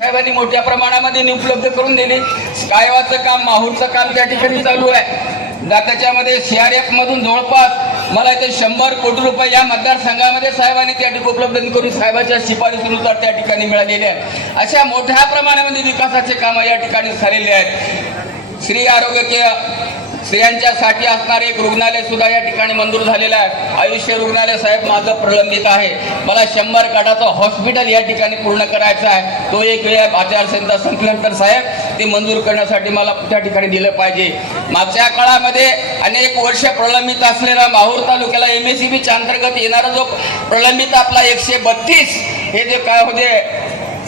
साहेबांनी मोठ्या प्रमाणामध्ये उपलब्ध करून दिली. कायवाचं काम माहूरचं काम त्या ठिकाणी चालू आहे. दा- त्याच्यामध्ये सीआरएफ मधून जवळपास मला इथे शंभर कोटी रुपये या मतदारसंघामध्ये साहेबांनी त्या ठिकाणी उपलब्ध करून साहेबांच्या शिफारसीनुसार त्या ठिकाणी मिळालेले आहेत. अशा मोठ्या प्रमाणामध्ये विकासाचे कामं या ठिकाणी झालेले आहेत. श्री आरोग्य के स्त्रियांच्यासाठी असणारे एक रुग्णालय सुद्धा या ठिकाणी मंजूर झालेलं आहे. आयुष्य रुग्णालय साहेब माझं प्रलंबित आहे. मला शंभर काठाचं हॉस्पिटल या ठिकाणी पूर्ण करायचं आहे. तो एक वेळ आचारसंहिता संपल्यानंतर साहेब ते मंजूर करण्यासाठी मला त्या ठिकाणी दिलं पाहिजे. मागच्या काळामध्ये अनेक वर्ष प्रलंबित असलेला माहूर तालुक्याला एम एस सी बीच्या अंतर्गत येणारा जो प्रलंबित आपला एकशे बत्तीस हे जे काय होते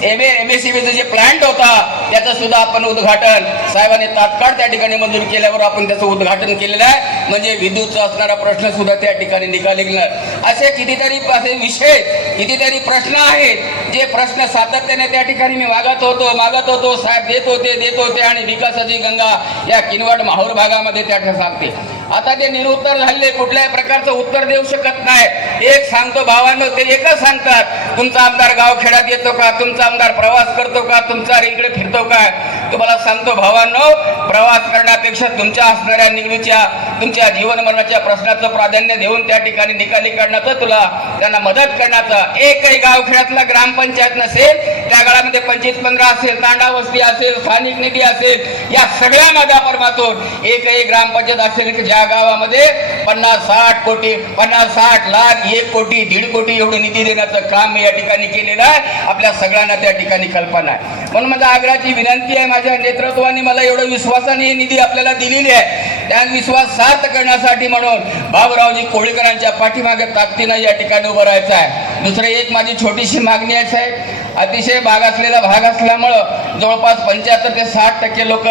M M S C J plant होता त्याचं सुद्धा आपण उद्घाटन साहेबांनी तात्काळ त्या ठिकाणी मंजूर केल्यावर आपण त्याचं उद्घाटन केलेलं आहे. म्हणजे विद्युतचा असणारा प्रश्न सुद्धा त्या ठिकाणी निकाली निघणार असे कितीतरी असे विषय कितीतरी प्रश्न आहेत. जे प्रश्न सातत्याने त्या ठिकाणी मी मागत होतो मागत होतो. साहेब देत होते देत होते आणि विकासाची गंगा या किनवट माहूर भागामध्ये त्या ठिकाणी सांगते आता ते निरुत्तर झालेले कुठल्याही प्रकारचं उत्तर देऊ शकत नाही. एक सांगतो भावांनो ते एकच सांगतात तुमचा आमदार गावखेड्यात येतो का? तुमचा आमदार प्रवास करतो का? तुमचा इकडे फिरतो का? तुम्हाला सांगतो भावांनो प्रवास करण्यापेक्षा तुमच्या असणाऱ्या निगडीच्या तुमच्या जीवनमरणाच्या प्रश्नाचं प्राधान्य देऊन त्या ठिकाणी निकाली करण्याचं तुला त्यांना मदत करण्याचं एकही गावखेड्यातला ग्रामपंचायत नसेल त्या काळामध्ये पंचवीस पंधरा असेल तांडा वस्ती असेल स्थानिक निधी असेल या सगळ्या माध्यमातून एकही ग्रामपंचायत असेल की ज्या गावामध्ये पन्नास साठ कोटी पन्नास साठ लाख एक कोटी दीड कोटी एवढी निधी देण्याचं काम मी या ठिकाणी केलेलं आहे. आपल्या सगळ्यांना त्या ठिकाणी कल्पना आहे. म्हणून माझ्या आग्रहाची विनंती आहे माझ्या नेतृत्वाने मला एवढं विश्वासाने ही निधी आपल्याला दिलेली आहे. त्या विश्वास सार्थ करण्यासाठी म्हणून बाबूरावजी कोळीकरांच्या पाठीमागे ताकदीनं या ठिकाणी उभं राहायचं आहे. दुसरं एक माझी छोटीशी मागणी आहे साहेब. अतिशय भाग असलेला भाग असल्यामुळं जवळपास पंच्याहत्तर ते साठ टक्के लोक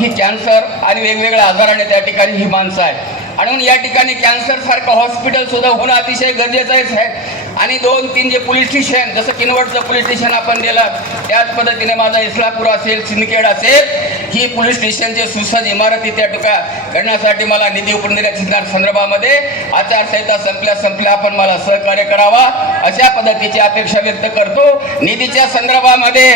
ही कॅन्सर आणि वेगवेगळ्या आजाराने त्या ठिकाणी ही माणसं आहेत. आणि म्हणून या ठिकाणी कॅन्सरसारखं हॉस्पिटलसुद्धा हॉस्पिटल सुद्धा होणं अतिशय गरजेचं आहे. आणि दोन तीन जे पोलीस स्टेशन जसं किनवटचं पोलीस स्टेशन आपण दिलं त्याच पद्धतीने माझा इस्लापूर असेल सिंदखेड असेल ही पोलीस स्टेशनचे सुसज्ज इमारती त्या ठिका करण्यासाठी मला निधी उपनिर्देशना संदर्भामध्ये आचारसंहिता संपल्या संपल्या आपण मला सहकार्य करावा. अशा पद्धतीची अपेक्षा व्यक्त करतो. निधीच्या संदर्भामध्ये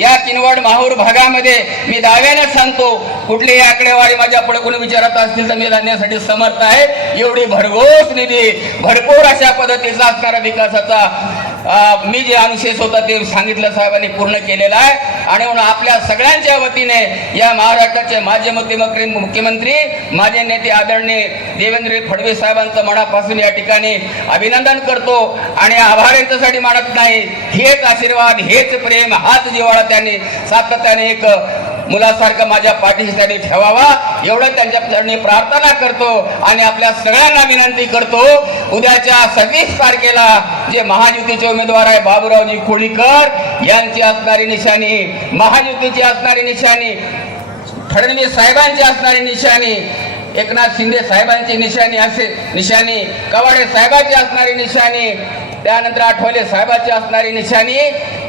या किनवट माहूर भागामध्ये मी दाव्याने सांगतो कुठलीही आकडेवारी माझ्या पुढे कोणी विचारत असतील तर मी जाण्यासाठी समर्थ आहे. एवढी भरघोस निधी भरपूर अशा पद्धतीचा असणारा विकास अं, मी जे अनुशेष होता ते सांगितलं साहेबांनी पूर्ण केलेला आहे. आणि म्हणून आपल्या सगळ्यांच्या वतीने या महाराष्ट्राचे माजी मुख्यमंत्री मुख्यमंत्री माझे नेते आदरणीय देवेंद्र फडणवीस साहेबांचं मनापासून या ठिकाणी अभिनंदन करतो. आणि आभार यांच्यासाठी मानत नाही. हेच आशीर्वाद हेच प्रेम हाच जिवाळा त्यांनी सातत्याने एक मुलासारखं माझ्या पाठीशी त्यांनी ठेवावा. एवढं त्यांच्या प्रार्थना करतो आणि आपल्या सगळ्यांना विनंती करतो. उद्याच्या सव्वीस तारखेला जे महायुतीचे उमेदवार आहे बाबूरावजी कोळीकर यांची असणारी निशाणी महायुतीची असणारी निशाणी फडणवीस साहेबांची असणारी निशाणी एकनाथ शिंदे साहेबांची निशाणी असे निशाणी कवाडे साहेबांची असणारी निशाणी त्यानंतर आठवले साहेबांची असणारी निशाणी.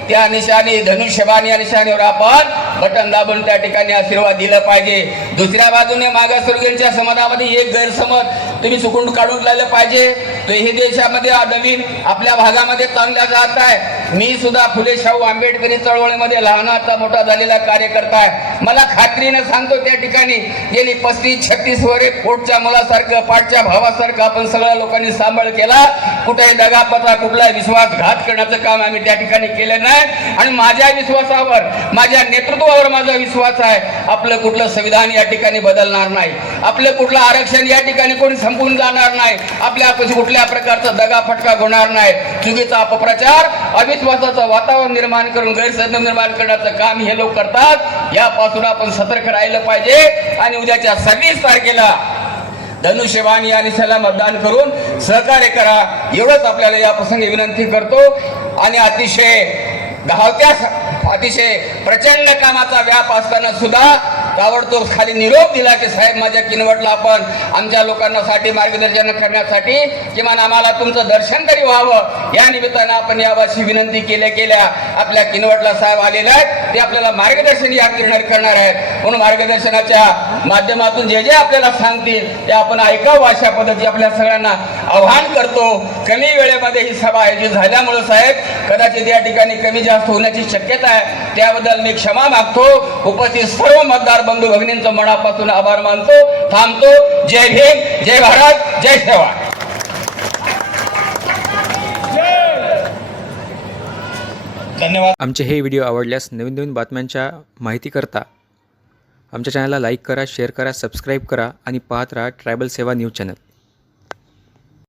त्या निशाणी धनुष्यबाण या निशाणीवर आपण बटन दाबून त्या ठिकाणी आशीर्वाद दिला पाहिजे. दुसऱ्या बाजूने मागासवर्गीयांच्या समाजामध्ये एक गैरसमज. तुम्ही चुकून काढून लावलं पाहिजे. तर हे देशामध्ये नवीन आपल्या भागामध्ये चांगल्या जात आहे. मी सुद्धा फुले शाहू आंबेडकरी चळवळीमध्ये लहानाचा मोठा झालेला कार्यकर्ता आहे. मला खात्रीनं सांगतो त्या ठिकाणी गेली पस्तीस छत्तीस वरे पोटच्या मुलासारखं पाठच्या भावासारखं आपण सगळ्या लोकांनी सांभाळ केला. कुठेही दगापत्रा कुठलाही विश्वासघात करण्याचं काम आम्ही त्या ठिकाणी केलं नाही. आणि माझ्या विश्वासावर माझ्या नेतृत्वावर माझा विश्वास आहे. आपलं कुठलं संविधान या ठिकाणी बदलणार नाही. आपलं कुठलं आरक्षण या ठिकाणी कोणी संपून जाणार नाही. आपल्या कुठल्या प्रकारचा दगा फटका होणार नाही. चुकीचा अपप्रचार अविश्वासाचं वातावरण निर्माण करून गैरसमज निर्माण करण्याचं काम हे लोक करतात. यापासून आपण सतर्क राहिलं पाहिजे. आणि उद्याच्या सव्वीस तारखेला धनुष्यवाणी आणि निशाला मतदान करून सहकार्य करा. एवढंच आपल्याला या प्रसंगी विनंती करतो. आणि अतिशय धावत्या अतिशय प्रचंड कामाचा व्याप असताना सुद्धा ताबडतोब खाली निरोप दिला की साहेब माझ्या किनवटला आपण आमच्या लोकांनासाठी मार्गदर्शन करण्यासाठी किमान आम्हाला तुमचं दर्शन तरी व्हावं. या निमित्तानं आपण यावर्षी विनंती केल्या केल्या आपल्या किनवटला साहेब आलेल्या आहेत. ते आपल्याला मार्गदर्शन या किरण करणार आहेत. म्हणून मार्गदर्शनाच्या माध्यमातून जे जे आपल्याला सांगतील ते आपण ऐकावं अशा पद्धती आपल्या सगळ्यांना आव्हान करतो. कमी वेळेमध्ये ही सभा आयोजित झाल्यामुळं साहेब कदाचित या ठिकाणी कमी जास्त होण्याची शक्यता आहे. त्याबद्दल मी क्षमा मागतो. उपस्थित सर्व मतदार बंधू भगिनींचं मनापासून आभार मानतो. थांबतो. जय भीम जय भारत जय सेवा धन्यवाद. आमचे हे व्हिडिओ आवडल्यास नवीन नवीन बातम्यांच्या माहितीकरता आमच्या चॅनलला लाईक करा शेअर करा सबस्क्राईब करा आणि पाहत राहा ट्रायबल सेवा न्यूज चॅनल.